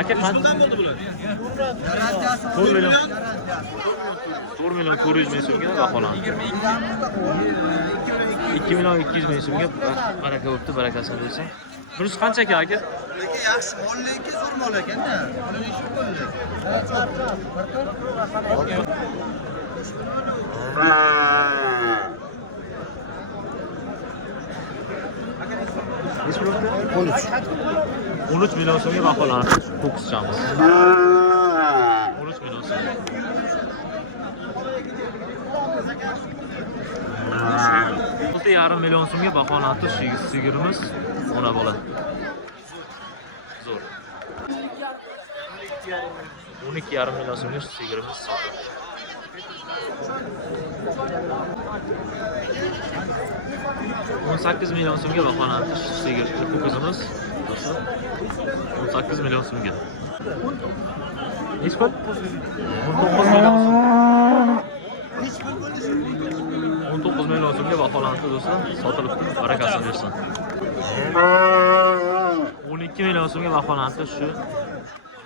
Aka qancha bo'ldi bular? 4 million. 4 million 400 ming so'mga baholandi. 2 million 200 ming so'mga baraka bo'pti, barakasini bersin. Bunisi qancha aka? Lekin yaxshi mol lekin zo'r mol ekan-da. Nechi bo'ldi? 13 million so'mga baholandi. Fokuschamiz. 13 million so'm. 6,5 million so'mga baholandi sigirimiz. Ona bola. Zo'r. 12,5 million so'mga sigirimiz. On 8 million so'mga baholandi sigir ko'kizimiz. 18 million so'mga. Nechi pul? 19 million so'm. 19 million so'mga baholandi do'stlar. Sotilibdi, barakasi bersin. 12 million so'mga baholandi shu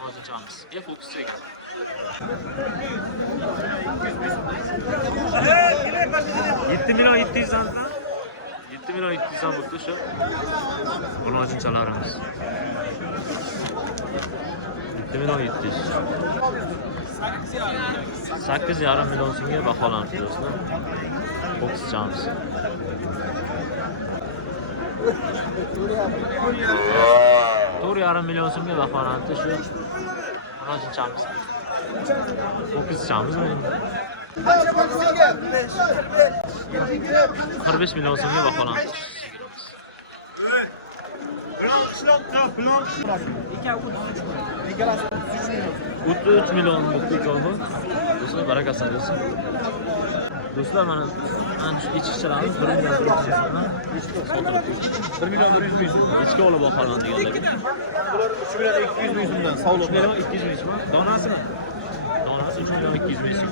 nozinchamiz. Fokus ekan. 7 million 700 dan 7 million 700 dan bo'ldi shu nozinchalarimiz. 7 million 700. 8,5 million so'mga baholandi do'stlar. Fokuschamiz. 4,5 million so'mga baholandi shu nozinchamiz. Fokuschamiz. 45 million so'mga baholandi. 33 million bo'ldi ekan. Do'stlar barakasini bersin. Do'stlar mana shu echkichalarimiz 1 million 400 so'mdan sotilibdi. 1 million 400 ming so'm. Echki olib baholandi deganlar. Bular 3 million 200 ming so'mdan savdo. 3 million 200 ming so'm. Donasimi? Donasi 3 million 200 ming so'm.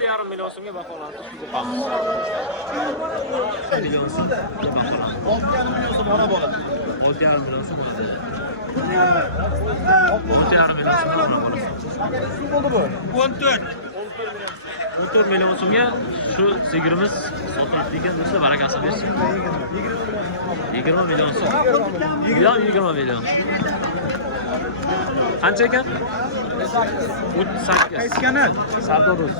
1,5 million so'mga baholandi shu buqamiz. 1 million so'm baholandi. 6,5 million so'm ona bola. 6,5 million so'm ona bola. 6,5 million so'm ona bola. Bo'ldi bu. 14 million so'mga shu sigirimiz sotilibdi ekan do'stlar, barakasini bersin. 20 million so'm. 20 million. Qancha ekan? 38. Qaysi kanal? Sardoruz.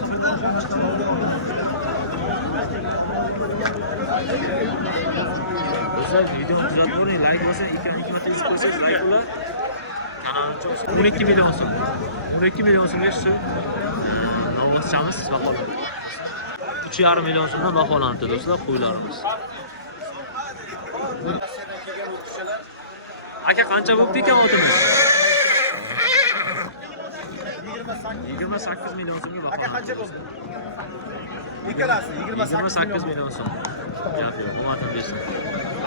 Do'stlar, videoni kuzatib boring, like bosing, ikki marta isib qo'ysangiz, like bo'lar. Kanalni cho'q. 12 million so'm. 12 million so'mga shu novvoschamiz baholandi. 3,5 million so'mdan baholandi do'stlar, qo'ylarimiz. Aka qancha bo'ldi ekan otimiz? 28 million so'mga baholandi. Aka qancha bo'ldi? Ikkalasi 28 million so'm. Gap yo'q, hurmatli bersin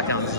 akamiz.